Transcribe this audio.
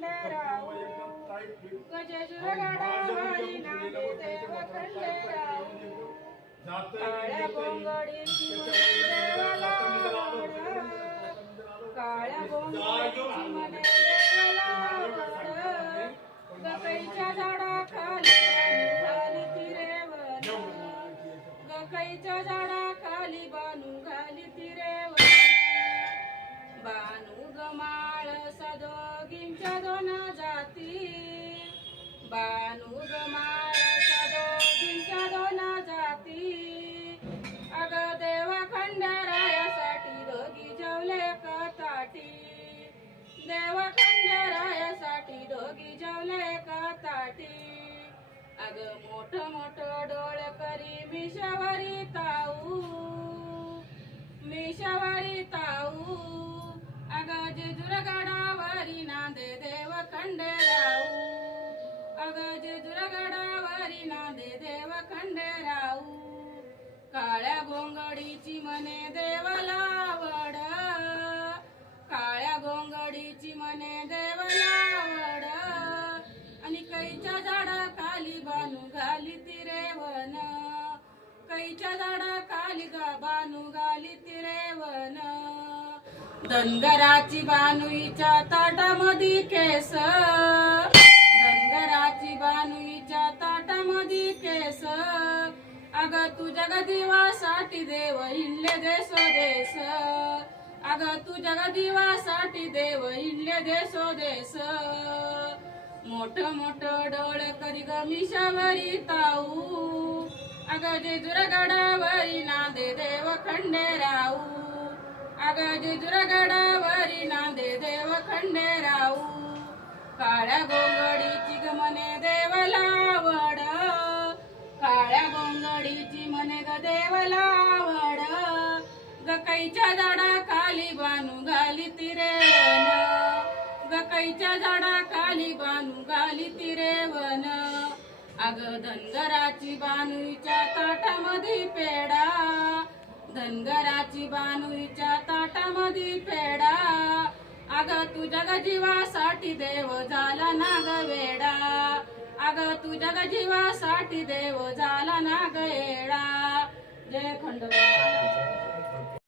खंडेराव गजेजुर गडावरी नांदे देव खंडेराव काळ्या गोंगडीची देवाला वड काळ्या गोंगडीची मने देवाला वड गकईच्या झाडाखाली घाली तिरेवन गकईच्या झाडाखाली बानू घाली तिरेवन बानू गमाळ सदोगींच्या दोन जाती बानू गमाळ सदोगींच्या दोन जाती अग देवा खंडेरायासाठी दोघी जेवले ताटी देवा खंडेरायासाठी दोघी जेवले ताटी अग मोठ मोठ डोळ करी मिशावरी ताऊ अग जेजुर गडावरी नांदे देव खंडेराव अग जेजुर गडावरी नांदे देव खंडेराव काळ्या गोंगडीची मने देवाला वड काळ्या गोंगडीची मने देवाला वड आणि कैच्या झाडाखाली बानू घाली तिरेवन कैच्या झाडाखाली बानू घाली तिरेवन धनगराची बानुईच्या ताटामध्ये केस धनगराची बानुईच्या ताटामध्ये केस अग तुझ्या गदिवासाठी देव हिंडले देश अग तुझ्या गदिवासाठी देव हिंडले देश मोठ मोठ डोळ करी ग मिशावरी ताऊ अग जेजुर गडावरी नांदे देव खंडेराव अग जेजुर गडावरी नांदे देव खंडेराव काळ्या गोंगडीची ग मने देवाला वड काळ्या गोंगडीची मने ग देवाला वड गकईच्या झाडाखाली बानू घाली तिरेवन गकईच्या झाडाखाली बानू घाली तिरेवन अग धनगराची बानुईच्या ताटामध्ये पेडा धनगराची बानुईच्या ताटामध्ये पेडा अग तुझ्या ग जीवासाठी देव झाला ना ग वेडा अग तुझ्या ग जीवासाठी देव झाला ना ग येडा जय खंडोबा